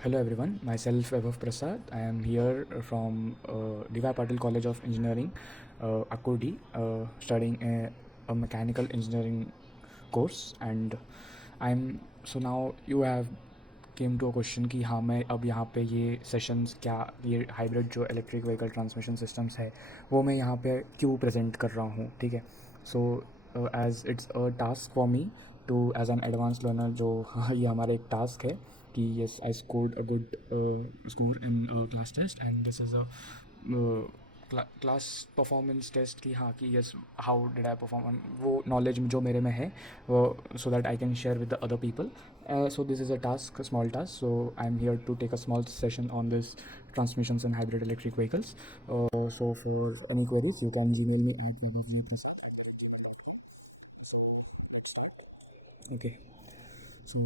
Hello everyone, myself Vaibhav Prasad. I am here from D.Y. Patil College of Engineering, Akodi, studying a mechanical engineering course. And I'm so now you have came to a question कि हाँ मैं अब यहाँ पे ये sessions क्या ये hybrid जो इलेक्ट्रिक व्हीकल ट्रांसमिशन सिस्टम्स है वो मैं यहाँ पे क्यों प्रेजेंट कर रहा हूँ, ठीक है। So as it's a task for me to as an advance learner जो ये हमारा एक टास्क है कि yes I scored a good score in class test and this is a class performance test की हाँ कि yes how did I perform वो नॉलेज जो मेरे में है वो so that I can share with the other people. So this is a task, a small task, so I'm here to take a small session on this transmissions and hybrid electric vehicles. So for any queries you can email me at okay. So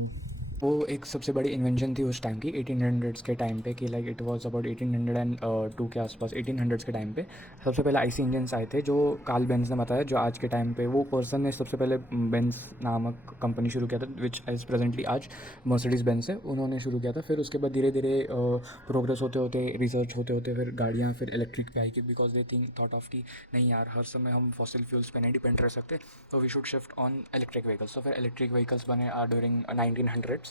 वो एक सबसे बड़ी invention थी उस time की 1800s के time पे कि लाइक इट वाज अबाउट 1802 के आसपास 1800s के टाइम पे सबसे पहले आईसी इंजन्स आए थे जो कार्ल बेंज ने बताया. जो आज के टाइम पे वो पर्सन ने सबसे पहले बेंज नामक कंपनी शुरू किया था विच एज प्रेजेंटली आज मर्सिडीज बेंज है, उन्होंने शुरू किया था. फिर उसके बाद धीरे धीरे प्रोग्रेस होते होते रिसर्च होते होते फिर गाड़ियाँ फिर इलेक्ट्रिक पे आई कि because they think thought of कि नहीं यार हर समय हम फॉसिल फ्यूल्स पे नहीं डिपेंड रह सकते, तो we should shift on electric vehicles. तो फिर इलेक्ट्रिक व्हीकल्स बने ड्यूरिंग 1900s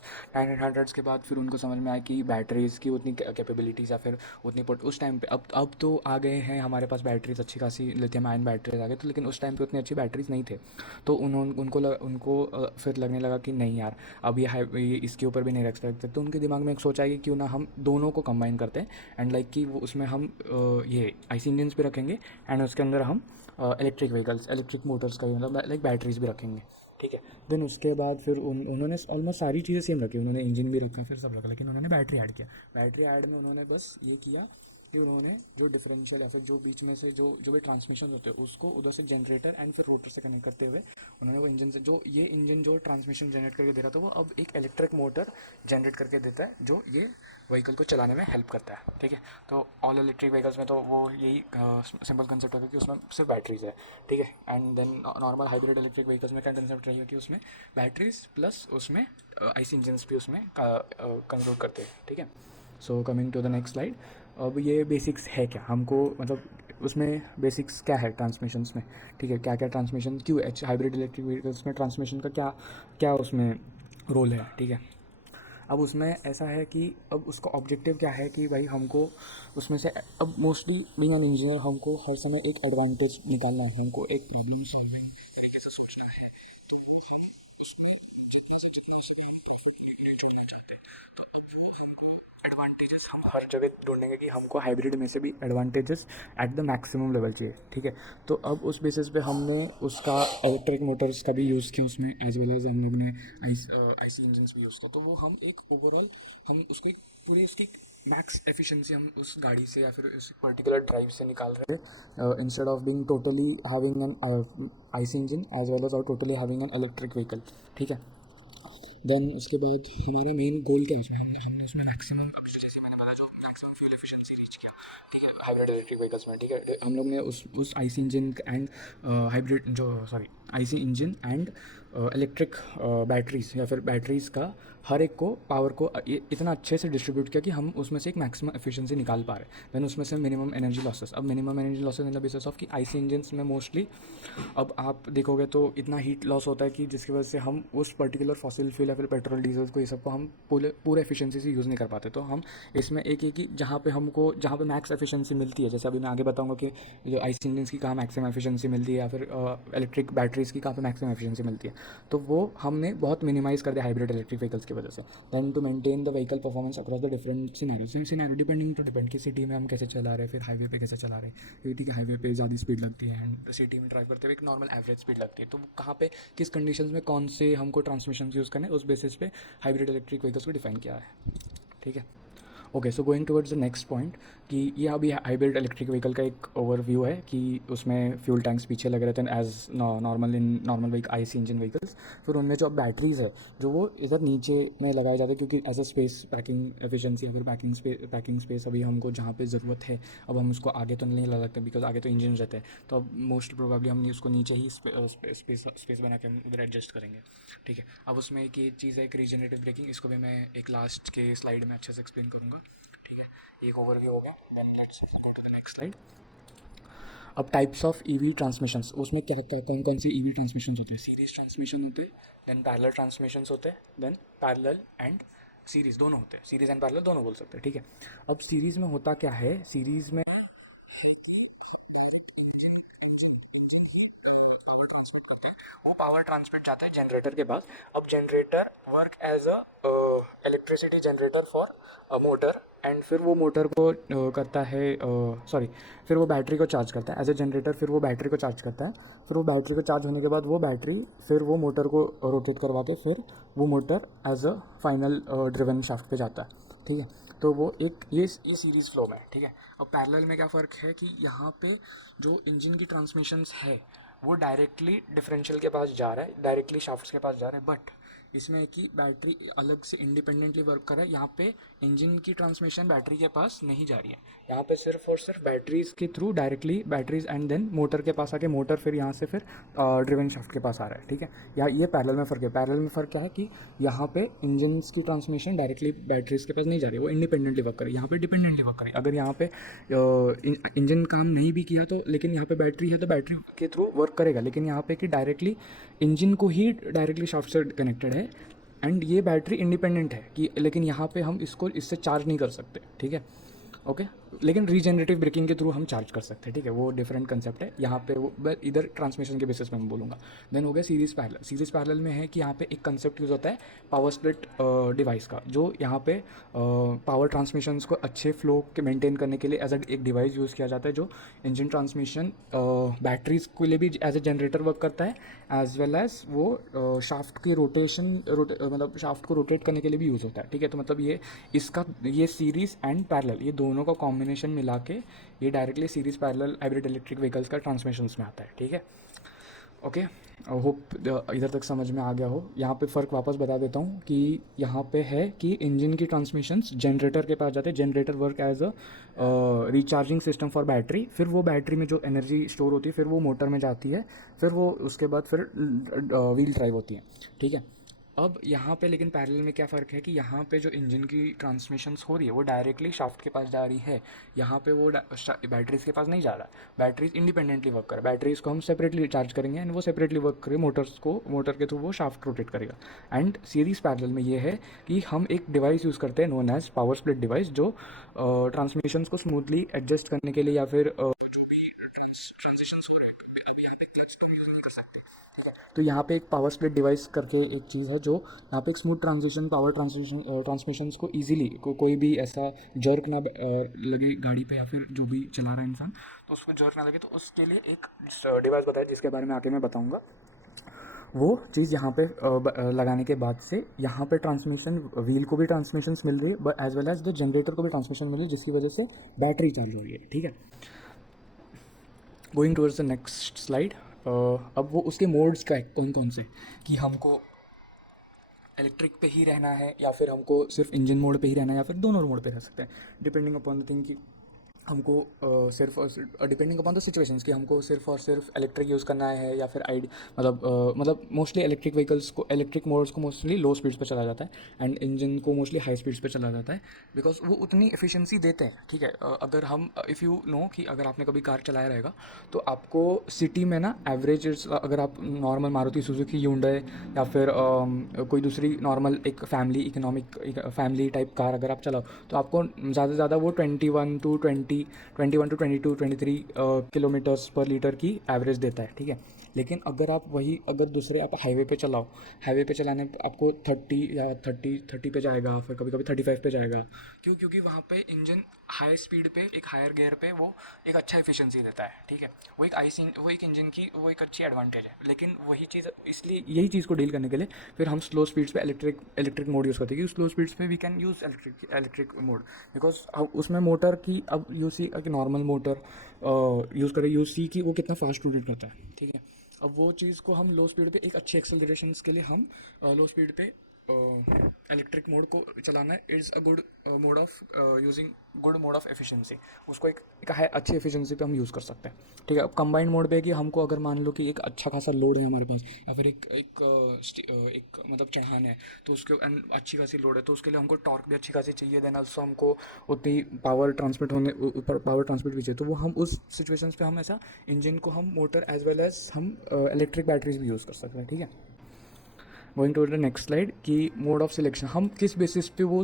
के बाद फिर उनको समझ में आया कि बैटरीज़ की उतनी कैपेबिलिटीज़ या फिर उतनी पुट उस टाइम पे अब तो आ गए हैं हमारे पास बैटरीज अच्छी खासी लिथियम आयन बैटरीज आ गए, तो लेकिन उस टाइम पे उतनी अच्छी बैटरीज नहीं थे. तो उनको फिर लगने लगा कि नहीं यार अब ये इसके ऊपर भी नहीं रख सकते. तो उनके दिमाग में एक सोचा कि क्यों ना हम दोनों को कंबाइन करते हैं एंड लाइक कि वो उसमें हम ये आईसी इंजन्स भी रखेंगे एंड उसके अंदर हम इलेक्ट्रिक व्हीकल्स इलेक्ट्रिक मोटर्स का भी मतलब लाइक बैटरीज भी रखेंगे, ठीक है. देन उसके बाद फिर उन्होंने ऑलमोस्ट सारी चीज़ें सेम रखी, उन्होंने इंजन भी रखा फिर सब रखा, लेकिन उन्होंने बैटरी ऐड किया. बैटरी ऐड में उन्होंने बस ये किया कि उन्होंने जो डिफरेंशियल या फिर जो बीच में से जो भी ट्रांसमिशन होते हैं उसको उधर से जनरेटर एंड फिर रोटर से कनेक्ट करते हुए उन्होंने वो इंजन से जो ये इंजन जो ट्रांसमिशन जनरेट करके दे रहा था वो अब एक इलेक्ट्रिक मोटर जनरेट करके देता है जो ये व्हीकल को चलाने में हेल्प करता है, ठीक है. तो ऑल इलेक्ट्रिक व्हीकल्स में तो वो यही सिंपल कंसेप्ट होता है कि उसमें सिर्फ बैटरीज है, ठीक है. And then normal hybrid electric vehicles में क्या कंसेप्ट रही है कि उसमें बैटरीज प्लस उसमें आईसी इंजन्स भी उसमें कंक्लूड करते हैं, ठीक है. So coming to the next slide. अब ये बेसिक्स है क्या हमको मतलब उसमें बेसिक्स क्या है ट्रांसमिशंस में, ठीक है. क्या क्या ट्रांसमिशन क्यों हाइब्रिड इलेक्ट्रिक व्हीकल्स में ट्रांसमिशन का क्या क्या उसमें रोल है, ठीक है. अब उसमें ऐसा है कि अब उसका ऑब्जेक्टिव क्या है कि भाई हमको उसमें से अब मोस्टली बीइंग एन इंजीनियर हमको हर समय एक एडवांटेज निकालना है, हमको एक प्रॉब्लम सॉल्विंग तरीके से सोचना है. तो उसमें जितने से जितने उसमें हम प्रॉफिट जुड़ना चाहते हैं तो अब वो हमको एडवांटेजेस हम हर जगह ढूंढेंगे कि हमको हाइब्रिड में से भी advantages at the maximum level चाहिए, ठीक है. तो अब उस बेसिस पे हमने उसका इलेक्ट्रिक मोटर्स का भी यूज़ किया उसमें एज वेल एज हम लोग ने आईसी इंजन्स भी यूज़ किया. तो वो हम एक ओवरऑल हम उसको पूरी उसकी मैक्स एफिशिएंसी हम उस गाड़ी से या फिर उस पर्टिकुलर ड्राइव से निकाल रहे हैं instead of being totally having an IC engine as well as और totally having an electric vehicle, ठीक है. देन उसके बाद हमारा मेन गोल क्या है उसमें हमने उसमें मैक्सिमम अब जैसे मैंने बोला जो मैक्सिमम फ्यूल एफिशिएंसी रीच किया, ठीक है, हाइब्रिड इलेक्ट्रिक व्हीकल्स में, ठीक है. हम लोग ने उस आईसी इंजन एंड हाइब्रिड जो sorry IC engine and electric batteries या फिर बैटरीज का हर एक को पावर को इतना अच्छे से डिस्ट्रीब्यूट किया कि हम उसमें से एक मैक्सिमम एफिशिएंसी निकाल पा रहे हैं. देन उसमें से मिनिमम एनर्जी लॉसेस. अब minimum energy losses in the basis of कि आईसी इंजन्स में मोस्टली अब आप देखोगे तो इतना हीट लॉस होता है कि जिसकी वजह से हम उस पर्टिकुलर फॉसिल फ्यूल या फिर पेट्रोल डीजल को ये सबको हम पूरे एफिशिएंसी से यूज़ नहीं कर पाते. तो हम इसमें एक कि जहाँ पे मैक्स एफिशिएंसी मिलती है, जैसे अभी मैं आगे बताऊंगा कि जो आईसी इंजन्स की कहाँ मैक्सिमम एफिशिएंसी मिलती है या फिर इलेक्ट्रिक बैटरीज की कहाँ पे मैक्सिमम एफिशिएंसी मिलती है, तो वो हमने बहुत मिनिमाइज़ कर दिया हाइब्रिड इलेक्ट्रिक व्हीकल्स की वजह से. Then to maintain the vehicle performance across the different scenario depending to depend कि सिटी में हम कैसे चला रहे हैं फिर हाईवे पे कैसे चला रहे हैं, ठीक है. हाईवे पे ज़्यादा स्पीड लगती है एंड सिटी में ड्राइव करते हुए एक नॉर्मल एवरेज स्पीड लगती है, तो कहाँ पे किस कंडीशंस में कौन से हमको ट्रांसमिशन यूज़ करने उस बेसिस पे हाइब्रिड इलेक्ट्रिक व्हीकल्स को डिफाइन किया है, ठीक है. Okay, so going towards the next point कि ये अभी हाइब्रिड इलेक्ट्रिक व्हीकल का एक ओवरव्यू है कि उसमें फ्यूल टैंक्स पीछे लगे रहते हैं as normal in normal vehicle I C engine vehicles. फिर उनमें जो बैटरीज़ है जो वो इधर नीचे में लगाए जाते हैं क्योंकि as a space packing efficiency, अगर पैकिंग स्पेस अभी हमको जहाँ पे ज़रूरत है अब हम उसको आगे तो नहीं ला सकते बिकॉज आगे तो इंजन रहते हैं, तो अब मोस्ट प्रोबेबली हम उसको नीचे ही स्पेस बना के हम उधर एडजस्ट करेंगे। ठीक है, अब उसमें एक ये चीज़ है, एक रीजनरेटिव ब्रेकिंग, इसको भी मैं एक लास्ट के स्लाइड में अच्छे से एक्सप्लेन करूँगा। ठीक है, एक ओवरव्यू हो गया, then let's go to the next slide. अब टाइप्स ऑफ ईवी ट्रांसमिशंस, उसमें क्या क्या कौन कौन सी ईवी ट्रांसमिशंस होते हैं? सीरीज ट्रांसमिशन होते हैं, देन पैरेलल ट्रांसमिशंस होते हैं, देन पैरेलल एंड सीरीज़ दोनों होते हैं, सीरीज़ एंड पैरेलल दोनों बोल सकते हैं। ठीक है, अब सीरीज़ में होता क्या है, सीरीज़ में वो पावर ट्रांसमिट जाता है जनरेटर के पास। अब generator work as a electricity generator for motor, and फिर वो मोटर को करता है सॉरी फिर वो बैटरी को चार्ज करता है एज ए जनरेटर, फिर वो बैटरी को चार्ज करता है, फिर वो बैटरी को चार्ज होने के बाद वो बैटरी फिर वो मोटर को रोटेट करवा के फिर वो motor as a final driven shaft पे जाता है। ठीक है, तो वो एक ये सीरीज़ फ्लो में है। ठीक है, और पैरेलल में क्या फ़र्क है कि यहाँ पे जो इंजन की ट्रांसमिशंस है वो डायरेक्टली डिफरेंशियल के पास जा रहा है, डायरेक्टली शाफ्ट्स के पास जा रहा है, बट इसमें है कि बैटरी अलग से इंडिपेंडेंटली वर्क कर रहा है। यहाँ पे इंजन की ट्रांसमिशन बैटरी के पास नहीं जा रही है, यहाँ पे सिर्फ और सिर्फ बैटरीज के through directly batteries and then motor के पास आके मोटर फिर यहाँ से फिर ड्रिवन शाफ्ट के पास आ रहा है। ठीक है, यहाँ ये पैरेलल में फ़र्क है। पैरेलल में फ़र्क क्या है कि यहाँ पे इंजन्स की ट्रांसमिशन डायरेक्टली बैटरीज के पास नहीं जा रही है, वो इंडिपेंडेंटली वर्क करे, यहाँ पे डिपेंडेंटली वर्क करे। अगर यहाँ पे इंजन काम नहीं भी किया तो लेकिन यहाँ पे बैटरी है तो बैटरी के थ्रू वर्क करेगा, लेकिन यहाँ पे कि डायरेक्टली इंजन को ही डायरेक्टली शाफ्ट से कनेक्टेड है एंड ये बैटरी इंडिपेंडेंट है कि लेकिन यहाँ पे हम इसको इससे चार्ज नहीं कर सकते। ठीक है, ओके, लेकिन रीजनरेटिव ब्रेकिंग के थ्रू हम चार्ज कर सकते हैं। ठीक है, वो डिफरेंट कंसेप्ट है, यहाँ पे वो इधर ट्रांसमिशन के बेसिस पे मैं बोलूँगा। देन हो गया सीरीज़ पैरेलल। सीरीज़ पैरेलल में है कि यहाँ पे एक कंसेप्ट यूज़ होता है पावर स्प्लिट डिवाइस का, जो यहाँ पे पावर ट्रांसमिशंस को अच्छे फ्लो के मेंटेन करने के लिए एज एक डिवाइस यूज़ किया जाता है, जो इंजन ट्रांसमिशन बैटरीज के लिए भी एज ए जनरेटर वर्क करता है, एज वेल एज वो शाफ्ट की मतलब शाफ्ट को रोटेट करने के लिए भी यूज़ होता है। ठीक है, तो मतलब ये सीरीज़ एंड पैरेलल ये दोनों का कॉम्बिनेशन मिला के ये directly series parallel hybrid electric vehicles का ट्रांसमिशंस में आता है। ठीक है, ओके, होप इधर तक समझ में आ गया हो। यहाँ पे फ़र्क वापस बता देता हूँ कि यहाँ पे है कि इंजन की ट्रांसमिशंस जनरेटर के पास जाते हैं, generator work as a recharging system for battery, फिर वो बैटरी में जो एनर्जी स्टोर होती है फिर वो मोटर में जाती है, फिर वो उसके बाद फिर व्हील ड्राइव होती है। ठीक है, अब यहाँ पे लेकिन पैरेलल में क्या फ़र्क है कि यहाँ पे जो इंजन की ट्रांसमिशंस हो रही है वो डायरेक्टली शाफ्ट के पास जा रही है, यहाँ पे वो बैटरीज़ के पास नहीं जा रहा। बैटरीज इंडिपेंडेंटली वर्क करे, बैटरीज़ को हम सेपरेटली चार्ज करेंगे एंड वो सेपरेटली वर्क करे, मोटर के थ्रू वो शाफ्ट रोटेट करेगा। एंड सीरीज़ पैरेलल में ये है कि हम एक डिवाइस यूज़ करते हैं known as power split device, जो ट्रांसमिशंस को स्मूथली एडजस्ट करने के लिए या फिर तो यहाँ पे एक पावर स्प्लिट डिवाइस करके एक चीज़ है जो यहाँ पे एक स्मूथ ट्रांजिशन पावर ट्रांसमिशंस को ईजिली कोई भी ऐसा जर्क ना लगे गाड़ी पे या फिर जो भी चला रहा है इंसान, तो उसको जर्क ना लगे, तो उसके लिए एक डिवाइस बताया जिसके बारे में आके मैं बताऊँगा। वो चीज़ यहाँ पे लगाने के बाद से यहाँ पे ट्रांसमिशन व्हील को भी ट्रांसमिशंस मिल रही है as well as the generator को भी ट्रांसमिशन मिल रही है, जिसकी वजह से बैटरी चार्ज हो रही है। ठीक है, going towards the next slide. अब वो उसके मोड्स का है कौन कौन से, कि हमको इलेक्ट्रिक पे ही रहना है या फिर हमको सिर्फ इंजन मोड पे ही रहना है या फिर दोनों मोड पे रह सकते हैं, डिपेंडिंग अपॉन द थिंग कि हमको सिर्फ और डिपेंडिंग अपॉन द सिचुएशंस कि हमको सिर्फ और सिर्फ इलेक्ट्रिक यूज़ करना है या फिर मतलब मोस्टली इलेक्ट्रिक मोड्स को मोस्टली लो स्पीड्स पे चला जाता है एंड इंजन को मोस्टली हाई स्पीड्स पे चला जाता है, बिकॉज वो उतनी एफिशिएंसी देते हैं। ठीक है, अगर हम इफ़ यू नो कि अगर आपने कभी कार चलाया रहेगा तो आपको सिटी में ना एवरेज, अगर आप नॉर्मल मारुति सुजुकी ह्युंडई या फिर कोई दूसरी नॉर्मल एक फैमिली टाइप कार अगर आप चलाओ तो आपको ज़्यादा से ज़्यादा वो 21 to 20 21 टू 22 23 किलोमीटर्स पर लीटर की एवरेज देता है, ठीक है। लेकिन अगर आप वही अगर दूसरे आप हाईवे पे चलाओ, हाईवे पे चलाने पे आपको 30 पे जाएगा, फिर कभी कभी 35 पे जाएगा। क्यों? क्योंकि वहाँ पे इंजन हाई स्पीड पे एक हायर गियर पे वो एक अच्छा एफिशिएंसी देता है, ठीक है। वो एक इंजन की वो एक अच्छी एडवांटेज है। लेकिन वही चीज़, इसलिए यही चीज़ को डील करने के लिए फिर हम स्लो स्पीड्स पे इलेक्ट्रिक मोड यूज़ करते हैं। क्योंकि स्लो स्पीड्स पे we can use electric mode, because उसमें मोटर की अब you see normal motor use करें, यू सी की वो कितना फास्ट रोटेट करता है, ठीक है। अब वो चीज़ को हम लो स्पीड पे एक अच्छे एक्सेलरेशन के लिए हम लो स्पीड पे इलेक्ट्रिक मोड को चलाना is a good mode of using good mode of efficiency. उसको एक है अच्छी एफिशिएंसी पे हम यूज़ कर सकते हैं, ठीक है। अब कंबाइंड मोड पे कि हमको अगर मान लो कि एक अच्छा खासा लोड है हमारे पास, या फिर एक मतलब चढ़ान है, तो उसके अच्छी खासी लोड है, तो उसके लिए हमको टॉर्क भी अच्छी खासी चाहिए, देन ऑल्सो हमको उतनी पावर ट्रांसमिट भी चाहिए। तो वो हम उस सिचुएशंस पे हम ऐसा इंजन को हम मोटर एज वेल एज हम इलेक्ट्रिक बैटरीज भी यूज़ कर सकते हैं, ठीक है। Going to the next slide कि मोड ऑफ सिलेक्शन, हम किस बेसिस पे वो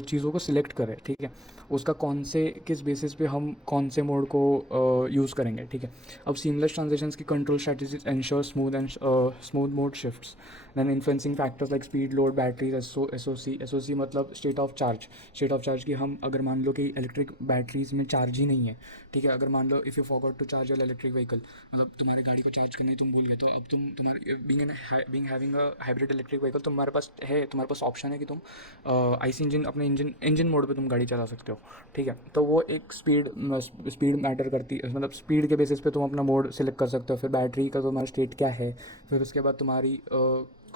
चीज़ों को सिलेक्ट करें, ठीक है। उसका किस बेसिस पे हम कौन से मोड को यूज़ करेंगे, ठीक है। अब सीमलेस ट्रांजिशंस की control strategies ensure smooth mode shifts, then influencing factors like speed, load, batteries, SOC मतलब स्टेट ऑफ चार्ज की हम अगर मान लो कि इलेक्ट्रिक बैटरीज में चार्ज ही नहीं है, ठीक है। अगर मान लो if you forgot to charge your electric vehicle, मतलब तुम्हारी गाड़ी को चार्ज करने तुम भूल गए, तो अब तुम्हारे being having a hybrid electric vehicle, तुम्हारे पास ऑप्शन है कि तुम आईसी अपने इंजन मोड पे तुम गाड़ी चला सकते हो, ठीक है। तो वो एक स्पीड मैटर करती है, मतलब स्पीड के बेसिस पे तुम अपना मोड सेलेक्ट कर सकते हो। फिर बैटरी का तुम्हारा स्टेट क्या है, फिर उसके बाद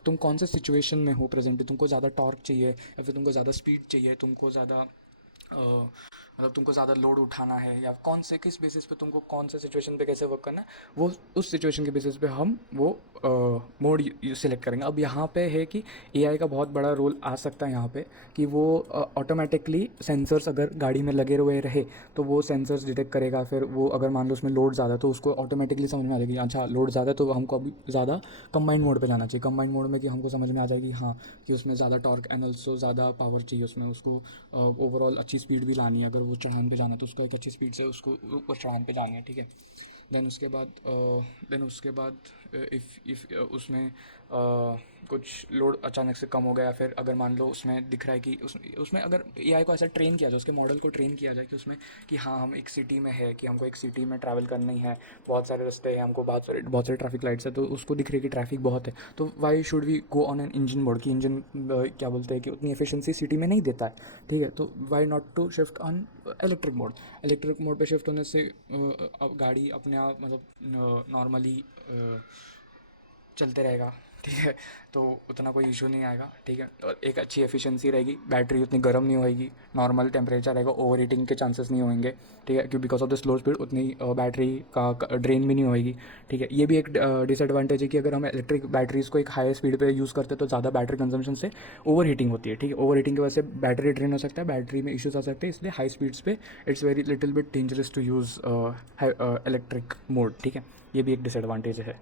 तुम कौन से सिचुएशन में हो प्रेजेंट, तुमको ज़्यादा टॉर्क चाहिए या फिर तुमको ज़्यादा स्पीड चाहिए, मतलब तुमको ज़्यादा लोड उठाना है, या किस बेसिस पे तुमको कौन से सिचुएशन पे कैसे वर्क करना है, वो उस सिचुएशन के बेसिस पे हम वो मोड सिलेक्ट करेंगे। अब यहाँ पे है कि एआई का बहुत बड़ा रोल आ सकता है यहाँ पे, कि वो ऑटोमेटिकली सेंसर्स अगर गाड़ी में लगे हुए रहे तो वो सेंसर्स डिटेक्ट करेगा। फिर वो अगर मान लो उसमें लोड ज़्यादा, तो उसको ऑटोमेटिकली समझ में आ जाएगी, अच्छा लोड ज़्यादा है, तो हमको अभी ज़्यादा कंबाइंड मोड पे जाना चाहिए। कंबाइंड मोड में कि हमको समझ में आ जाएगी हाँ कि उसमें ज़्यादा टॉर्क एंड ऑल्सो ज़्यादा पावर चाहिए, उसमें उसको ओवरऑल अच्छी स्पीड भी लानी है। अगर वो चढ़ान पे जाना है तो उसको एक अच्छी स्पीड से उसको ऊपर चढ़ान पे जानी है, ठीक है। देन उसके बाद इफ़ उसमें कुछ लोड अचानक से कम हो गया, फिर अगर मान लो उसमें दिख रहा है कि उसमें अगर एआई को ऐसा ट्रेन किया जाए, उसके मॉडल को ट्रेन किया जाए कि उसमें कि हाँ हम एक सिटी में है, कि हमको एक सिटी में ट्रैवल करना ही है, बहुत सारे रास्ते हैं, हमको बहुत सारे ट्रैफिक लाइट्स है, तो उसको दिख रही है कि ट्रैफिक बहुत है, तो why should we go on an engine mode, कि इंजन क्या बोलते हैं कि उतनी एफिशिएंसी सिटी में नहीं देता है, ठीक है। तो why not to shift on electric mode पे शिफ्ट होने से अब गाड़ी अपने आप मतलब नॉर्मली चलते रहेगा, ठीक है। तो उतना कोई इशू नहीं आएगा, ठीक है। और एक अच्छी एफिशिएंसी रहेगी, बैटरी उतनी गर्म नहीं होएगी, नॉर्मल टेम्परेचर रहेगा, ओवर हीटिंग के चांसेस नहीं होंगे, ठीक है। क्योंकि because of the slow speed उतनी बैटरी का ड्रेन भी नहीं होएगी, ठीक है। ये भी एक डिसएडवांटेज है कि अगर हम इलेक्ट्रिक बैटरीज़ को एक हाई स्पीड पे यूज़ करते हैं तो ज़्यादा बैटरी कंजम्पशन से ओवर हीटिंग होती है, ठीक है। ओवर हीटिंग की वजह से बैटरी ड्रेन हो सकता है, बैटरी में इश्यूज आ सकते हैं, इसलिए हाई स्पीड्स पे it's very little bit dangerous to use electric mode, ठीक है। ये भी एक डिसएडवांटेज है,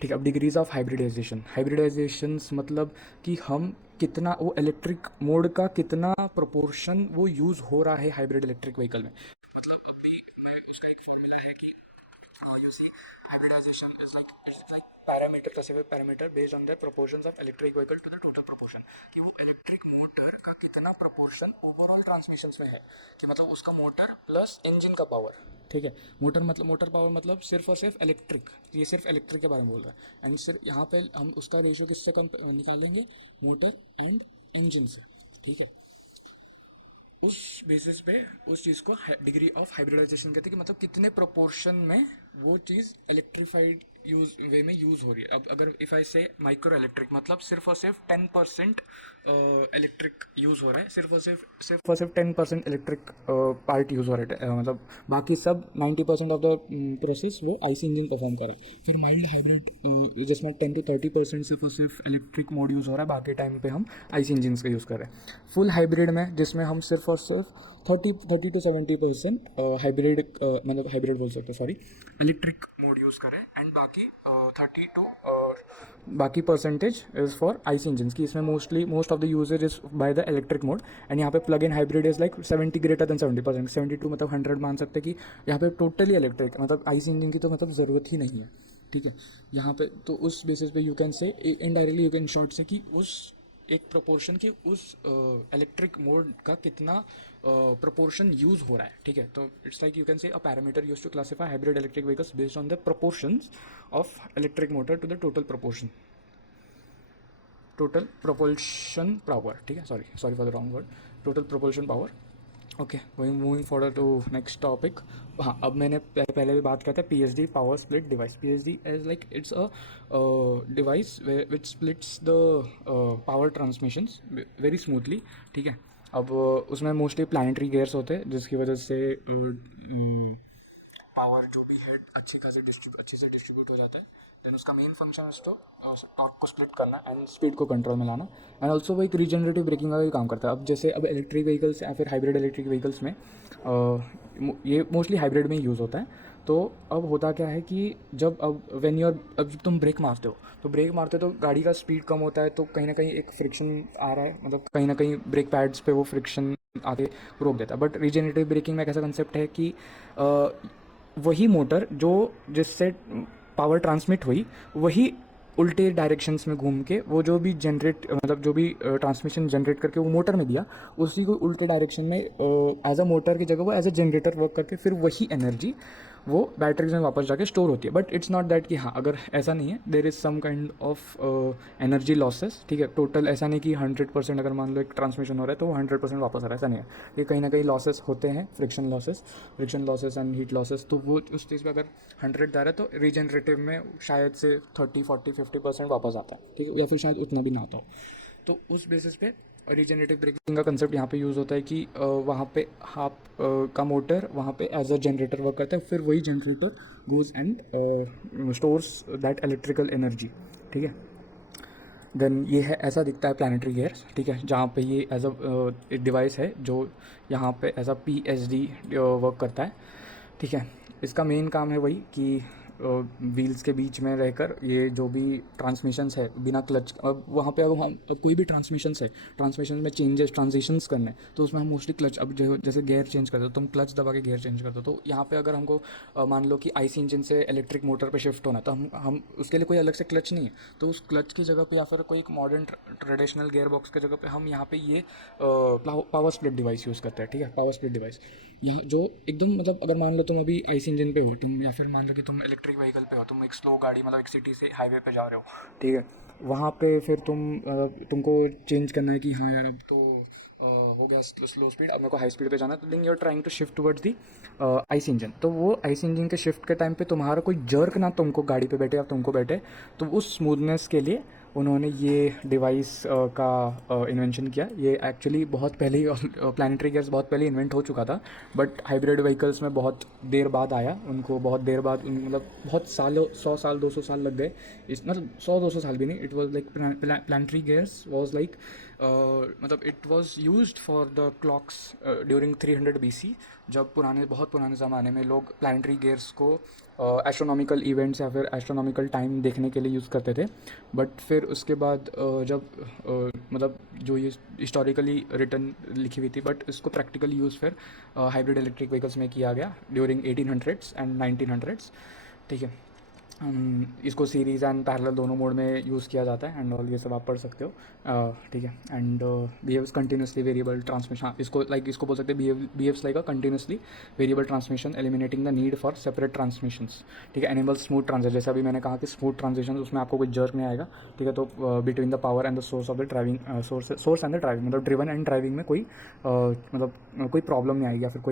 ठीक है। अब डिग्रीज ऑफ हाइब्रिडाइजेशंस मतलब कि हम कितना वो इलेक्ट्रिक मोड का कितना प्रोपोर्शन वो यूज़ हो रहा है हाइब्रिड इलेक्ट्रिक व्हीकल में। मतलब अभी मैं उसका एक फॉर्मूला है कि you see hybridization is like parameter, जैसे parameter based on the proportions of electric vehicle to the total proportion, कि वो इलेक्ट्रिक मोटर का कितना प्रोपोर्शन ओवरऑल ट्रांसमिशंस में है, कि मतलब उसका मोटर प्लस इंजन का पावर, ठीक है। मोटर पावर मतलब सिर्फ और सिर्फ इलेक्ट्रिक, ये सिर्फ इलेक्ट्रिक के बारे में बोल रहा है। एंड सिर्फ यहाँ पे हम उसका रेशियो किससे कम निकालेंगे, मोटर एंड इंजन से, ठीक है। उस बेसिस पे उस चीज़ को डिग्री ऑफ हाइब्रिडाइजेशन कहते हैं, कि मतलब कितने प्रोपोर्शन में वो चीज़ इलेक्ट्रीफाइड वे में यूज़ हो रही है। अब अगर इफ़ आई से माइक्रो इलेक्ट्रिक मतलब सिर्फ और सिर्फ 10% इलेक्ट्रिक यूज़ हो रहा है, सिर्फ और सिर्फ 10% इलेक्ट्रिक पार्ट यूज़ हो रहा है, मतलब बाकी सब 90% ऑफ द प्रोसेस वो आईसी इंजन परफॉर्म कर रहा है। फिर माइल्ड हाइब्रिड जिसमें 10 to 30% सिर्फ और सिर्फ इलेक्ट्रिक मोड यूज़ हो रहा है, बाकी टाइम पे हम आईसी इंजन का यूज़ कर रहे हैं। फुल हाइब्रिड में जिसमें हम सिर्फ और सिर्फ 30 to 70% हाइब्रिड मतलब हाइब्रिड बोल सकते हैं, सॉरी, इलेक्ट्रिक मोड यूज़ करें, एंड बाकी बाकी 32 बाकी percentage is for IC engine की। इसमें most of the usages is by the electric mode. And यहाँ पे plug in hybrid is like 70 greater than 70%, 72 मतलब 100 मान सकते हैं कि यहाँ पे टोटली इलेक्ट्रिक, मतलब आईसी इंजन की तो मतलब ज़रूरत ही नहीं है, ठीक है। यहाँ पे तो उस बेसिस पे यू कैन से इनडायरेक्टली यू कैन शॉर्ट से कि उस एक प्रोपोर्शन की उस इलेक्ट्रिक मोड का कितना प्रोपोर्शन यूज़ हो रहा है, ठीक है। तो it's like you can say a parameter use to classify hybrid electric vehicles based on the proportions of electric motor to the total proportion, total propulsion power, ठीक है। Sorry for the wrong word, total propulsion power. Okay, moving forward to next topic. हाँ, अब मैंने पहले भी बात किया था PHD, power split device. PHD as like it's a device which splits the power transmissions very smoothly, ठीक है। अब उसमें मोस्टली प्लानिटरी गेयर्स होते हैं जिसकी वजह से पावर जो भी है अच्छे से डिस्ट्रीब्यूट हो जाता है। देन उसका मेन फंक्शन है तो टॉर्क को स्प्लिट करना एंड स्पीड को कंट्रोल में लाना। एंड ऑल्सो वो एक रीजनरेटिव ब्रेकिंग का भी काम करता है। अब जैसे अब इलेक्ट्रिक व्हीकल्स या फिर हाइब्रिड इलेक्ट्रिक व्हीकल्स में ये मोस्टली हाइब्रिड में यूज़ होता है। तो अब होता क्या है कि जब अब जब तुम ब्रेक मारते हो तो गाड़ी का स्पीड कम होता है, तो कहीं ना कहीं एक फ्रिक्शन आ रहा है, मतलब कहीं ना कहीं ब्रेक पैड्स पे वो फ्रिक्शन आके रोक देता है। बट रीजनरेटिव ब्रेकिंग में एक ऐसा कंसेप्ट है कि वही मोटर जिससे पावर ट्रांसमिट हुई वही उल्टे डायरेक्शंस में घूम के वो जो भी ट्रांसमिशन जनरेट करके वो मोटर में दिया, उसी को उल्टे डायरेक्शन में एज अ मोटर की जगह वो एज अ जनरेटर वर्क करके फिर वही एनर्जी वो बैटरीज में वापस जाके स्टोर होती है। बट इट्स नॉट दैट कि हाँ, अगर ऐसा नहीं है, there is some kind of energy losses, ठीक है। टोटल ऐसा नहीं कि 100% अगर मान लो एक ट्रांसमिशन हो रहा है तो वो 100% वापस आ रहा है, ऐसा नहीं है। ये कहीं ना कहीं लॉसेस होते हैं, friction losses and heat losses. तो वो उस चीज़ पे अगर 100 जा रहा है तो रीजनरेटिव में शायद से 30, 40, 50% वापस आता है, ठीक है, या फिर शायद उतना भी ना आता हो। तो उस बेसिस पे रीजनरेटिव ब्रेकिंग का कंसेप्ट यहाँ पे यूज़ होता है कि वहाँ पे हाफ का मोटर वहाँ पे एज अ जनरेटर वर्क करता है, फिर वही generator goes and stores that electrical energy, ठीक है। देन ये है, ऐसा दिखता है प्लानिटरी गेयर्स, ठीक है, जहाँ पे ये एज अ डिवाइस है जो यहाँ पे एज अ पीएचडी वर्क करता है, ठीक है। इसका मेन काम है वही कि व्हील्स के बीच में रहकर ये जो भी ट्रांसमिशंस है बिना क्लच, अब वहाँ पे अब कोई भी ट्रांसमिशन में ट्रांजिशंस करने, तो उसमें हम मोस्टली क्लच, अब जो जैसे गियर चेंज करते हो तुम क्लच दबा के गियर चेंज करते हो, तो यहाँ पे अगर हमको मान लो कि आईसी इंजन से इलेक्ट्रिक मोटर पे शिफ्ट होना है, तो हम उसके लिए कोई अलग से क्लच नहीं है, तो उस क्लच की जगह पे या फिर कोई एक मॉडर्न ट्रेडिशनल गियर बॉक्स की जगह पे हम यहाँ पे ये पावर स्प्लिट डिवाइस यूज़ करते हैं, ठीक है। पावर स्प्लिट डिवाइस यहाँ जो एकदम, मतलब अगर मान लो तुम अभी आईसी इंजन पे हो तुम, या फिर मान लो कि तुम इलेक्ट्रिक व्हीकल पे हो, तुम एक स्लो गाड़ी, मतलब एक सिटी से हाईवे पे जा रहे हो, ठीक है, वहाँ पे फिर तुमको चेंज करना है कि हाँ यार अब तो हो गया स्लो स्पीड, अब मेरे को हाई स्पीड पे जाना है, तो then you are trying to shift towards the IC engine. तो वो आईसी इंजन के शिफ्ट के टाइम पे तुम्हारा कोई जर्क ना तुमको गाड़ी पे बैठे या तुमको बैठे, तो उस स्मूथनेस के लिए उन्होंने ये डिवाइस का इन्वेंशन किया। ये एक्चुअली बहुत पहले ही प्लानिटरी गियर्स बहुत पहले इन्वेंट हो चुका था, बट हाइब्रिड व्हीकल्स में बहुत देर बाद आया, उनको बहुत देर बाद, मतलब बहुत सालों, 100 साल 200 साल लग गए इस, मतलब 100-200 साल भी नहीं। It was like planetary gears was like मतलब it was used for the clocks during 300 BC, जब बहुत पुराने ज़माने में लोग प्लानिटरी गियर्स को एस्ट्रोनॉमिकल इवेंट्स या फिर एस्ट्रोनॉमिकल टाइम देखने के लिए यूज़ करते थे। बट फिर उसके बाद जब मतलब जो ये हिस्टोरिकली रिटर्न लिखी हुई थी, बट इसको प्रैक्टिकली यूज़ फिर हाइब्रिड इलेक्ट्रिक व्हीकल्स में किया गया ड्यूरिंग 1800s एंड 1900s, ठीक है। इसको सीरीज़ एंड पैरेलल दोनों मोड में यूज़ किया जाता है एंड ऑल, ये सब आप पढ़ सकते हो, ठीक है। And behaves continuously variable transmission, हाँ, इसको बोल सकते हैं behaves like a continuously variable transmission eliminating the need for separate transmissions, ठीक है। एनेबल स्मूथ ट्रांजिशन, जैसे अभी मैंने कहा कि स्मूथ ट्रांजिशन, उसमें आपको कोई जर्क नहीं आएगा, ठीक है। तो between the power and the source of the driving, source and the driving, मतलब ड्रिवन एंड ड्राइविंग में कोई प्रॉब्लम नहीं आएगी, या फिर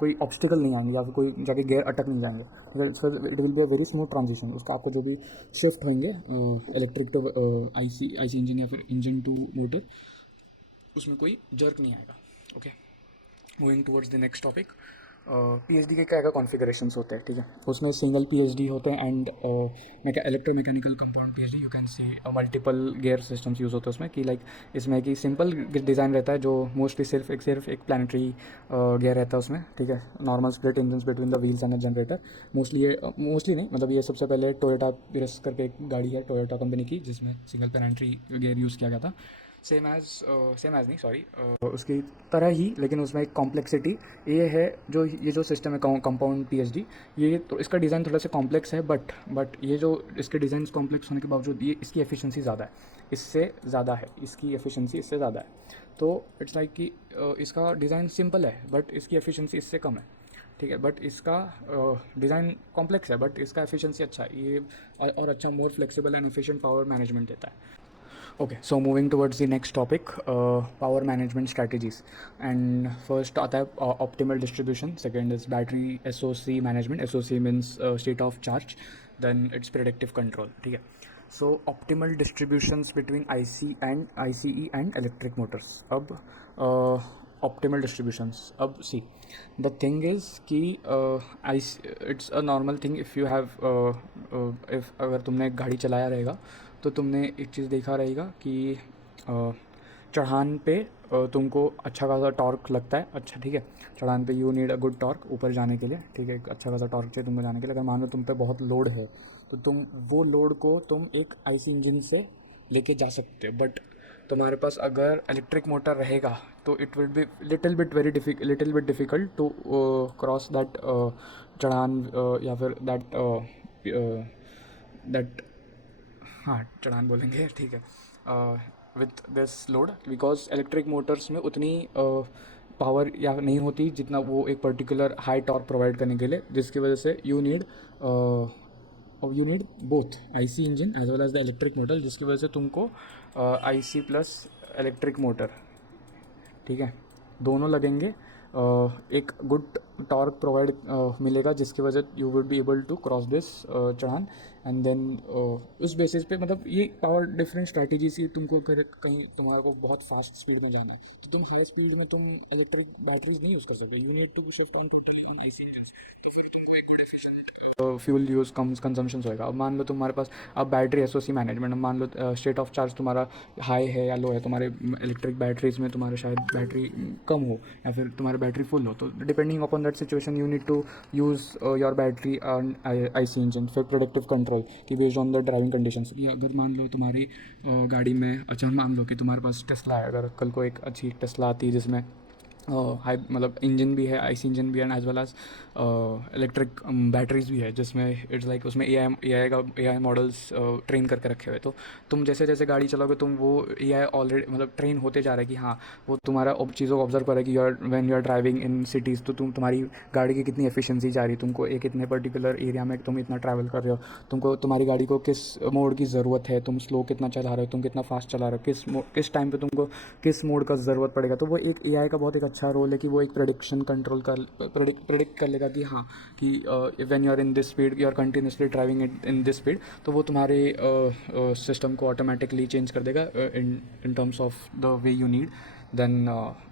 कोई ऑब्स्टिकल नहीं आएंगे, या फिर कोई जाके गियर अटक नहीं जाएंगे, it will be a very smooth transition. उसका आपको जो भी शिफ्ट होंगे इलेक्ट्रिक टू आईसी इंजन या फिर इंजन टू मोटर, उसमें कोई जर्क नहीं आएगा। Okay, moving towards the next topic. PhD के क्या क्या कॉन्फ़िगरेशंस होते हैं, ठीक है। उसमें सिंगल पीएचडी होते हैं and electromechanical compound PhD, you can see multiple gear systems use होते हैं उसमें, कि लाइक इसमें कि सिंपल डिज़ाइन रहता है जो मोस्टली सिर्फ एक प्लानिटरी गियर रहता है उसमें, ठीक है। Normal split engines between the wheels and the generator. Mostly नहीं, मतलब ये सबसे पहले टोयोटा पिरस करके एक गाड़ी है टोयोटा कंपनी की, जिसमें सिंगल प्लानिटरी गियर यूज़ किया गया था। सेम एज नहीं, सॉरी, उसकी तरह ही, लेकिन उसमें एक कॉम्प्लेक्सिटी ये है, ये जो सिस्टम है कंपाउंड पीएचडी, ये तो इसका डिज़ाइन थोड़ा सा कॉम्प्लेक्स है, बट ये जो इसके डिज़ाइन कॉम्प्लेक्स होने के बावजूद ये इसकी एफिशिएंसी ज़्यादा है, इसकी एफिशिएंसी इससे ज़्यादा है। तो इट्स लाइक कि इसका डिज़ाइन सिंपल है बट इसकी एफिशिएंसी इससे कम है, ठीक है। बट इसका डिज़ाइन कॉम्प्लेक्स है बट इसका एफिशिएंसी अच्छा है, ये और अच्छा, more flexible and efficient power management देता है। Okay, so moving towards the next topic, power management strategies. And first आता है optimal distribution. Second is battery SOC management. SOC means state of charge. Then it's predictive control. ठीक है. So optimal distributions between ICE and electric motors. अब optimal distributions. अब see, the thing is कि it's a normal thing if you have if अगर तुमने एक गाड़ी चलाया रहेगा तो तुमने एक चीज़ देखा रहेगा कि चढ़ान पे तुमको अच्छा खासा टॉर्क लगता है, अच्छा, ठीक है। चढ़ान पे you need a good torque ऊपर जाने के लिए, ठीक है। अच्छा खासा टॉर्क चाहिए तुमको जाने के लिए। अगर मान लो तुम पे बहुत लोड है तो तुम वो लोड को तुम एक आईसी इंजन से लेके जा सकते हो, बट तुम्हारे पास अगर इलेक्ट्रिक मोटर रहेगा तो it will be little bit difficult to cross that चढ़ान, या फिर दैट हाँ, चढ़ान बोलेंगे, ठीक है, with this load, because electric motors में उतनी पावर या नहीं होती जितना वो एक पर्टिकुलर हाई टॉर्क प्रोवाइड करने के लिए, जिसकी वजह से you need both IC engine as well as the electric motor, जिसकी वजह से तुमको आईसी प्लस इलेक्ट्रिक मोटर, ठीक है, दोनों लगेंगे, एक गुड टॉर्क प्रोवाइड मिलेगा, जिसकी वजह you would be able to cross this चढ़ान। एंड देन उस बेसिस पे, मतलब ये पावर डिफरेंट स्ट्रैटेजीज की, तुमको अगर कहीं तुम्हारे को बहुत फास्ट स्पीड में जाना है तो तुम हाई स्पीड में तुम इलेक्ट्रिक बैटरीज नहीं यूज़ कर सकते, you need to shift on totally on IC engine. तो फिर तुमको एक good efficient fuel use consumption होएगा। अब मान लो तुम्हारे पास अब बैटरी एसओसी मैनेजमेंट, अब मान लो स्टेट ऑफ चार्ज तुम्हारा हाई है या लो है, तुम्हारे इलेक्ट्रिक बैटरीज में तुम्हारे शायद बैटरी कम हो या फिर तुम्हारी बैटरी फुल हो, तो depending upon that situation you need to use your battery on IC engine. फिर प्रोडक्टिव कंट्रोल की based on the driving conditions, ये अगर मान लो तुम्हारी गाड़ी में, अच्छा मान लो कि तुम्हारे पास टेस्ला है, अगर कल को एक अच्छी टेस्ला आती है जिसमें हाई, मतलब इंजन भी है, आईसी इंजन भी है, as well as electric batteries भी है, जिसमें इट्स लाइक उसमें ए आई मॉडल्स ट्रेन करके रखे हुए, तो तुम जैसे जैसे गाड़ी चलाओगे तुम वो ए आई ऑलरेडी मतलब ट्रेन होते जा रहा है कि हाँ, वो तुम्हारा चीज़ों को ऑब्जर्व कर रहा है कि when you are driving in cities, तो तुम्हारी गाड़ी की कितनी एफिशिएंसी जा रही है, तुमको एक इतने पर्टिकुलर एरिया में तुम इतना ट्रैवल कर रहे हो, तुमको तुम्हारी गाड़ी को किस मोड की ज़रूरत है, तुम स्लो कितना चला रहे हो, तुम कितना फास्ट चला रहे हो, किस टाइम पे तुमको किस मोड का ज़रूरत पड़ेगा। तो वो एक एआई का बहुत एक अच्छा रोल है कि वो एक प्रेडिक्ट कर लेगा कि हाँ, कि when you are in this speed, you are continuously driving in this speed, तो वो तुम्हारे सिस्टम को ऑटोमेटिकली चेंज कर देगा in terms of the way you need. Then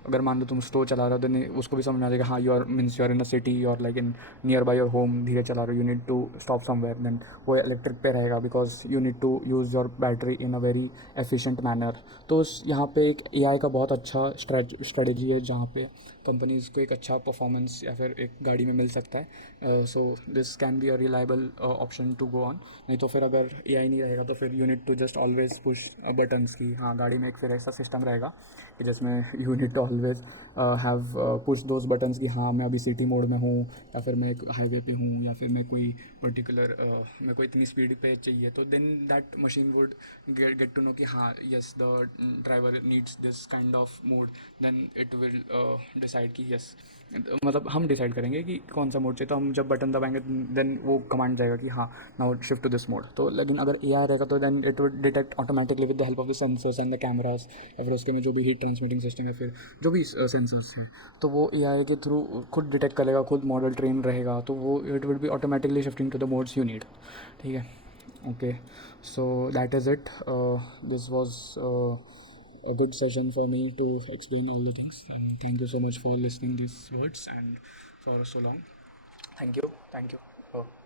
अगर मान लो तुम स्लो चला रहे हो, देन उसको भी समझ आ जाएगा हाँ, you are in a city, you are like in near by your home, धीरे चला रहे हो, you need to stop somewhere, then वो इलेक्ट्रिक पे रहेगा because you need to use your battery in a very efficient manner. तो यहाँ पे एक एआई का बहुत अच्छा स्ट्रेटजी है, जहाँ पे कंपनीज़ को एक अच्छा परफॉर्मेंस या फिर एक गाड़ी में मिल सकता है। So this can be a reliable option to go on. नहीं तो फिर अगर एआई नहीं रहेगा तो फिर you need to just always push buttons की, हाँ, गाड़ी में एक फिर ऐसा सिस्टम रहेगा कि जिसमें you need to always have push those buttons की, हाँ, मैं अभी सिटी मोड में हूँ या फिर मैं एक हाईवे पे हूँ या फिर मैं कोई पर्टिकुलर मैं कोई इतनी स्पीड पे चाहिए, तो then that machine would get to know कि हाँ, yes, the driver needs this kind of mode, then it will decide कि यस, मतलब हम डिसाइड करेंगे कि कौन सा मोड चाहिए, तो हम जब बटन दबाएंगे देन वो कमांड जाएगा कि हाँ, now shift to this mode. तो लेकिन अगर एआई रहेगा तो then it would detect automatically with the help of the sensors and the cameras, या फिर उसके में जो भी हीट ट्रांसमिटिंग सिस्टम है, फिर जो भी सेंसर्स है, तो वो एआई के थ्रू खुद डिटेक्ट करेगा, खुद मॉडल ट्रेन रहेगा, तो वो it will be automatically shifting to the modes you need, ठीक है। Okay, so that is it, this was a good session for me to explain all the things. Thank you so much for listening these words, and for so long. Thank you.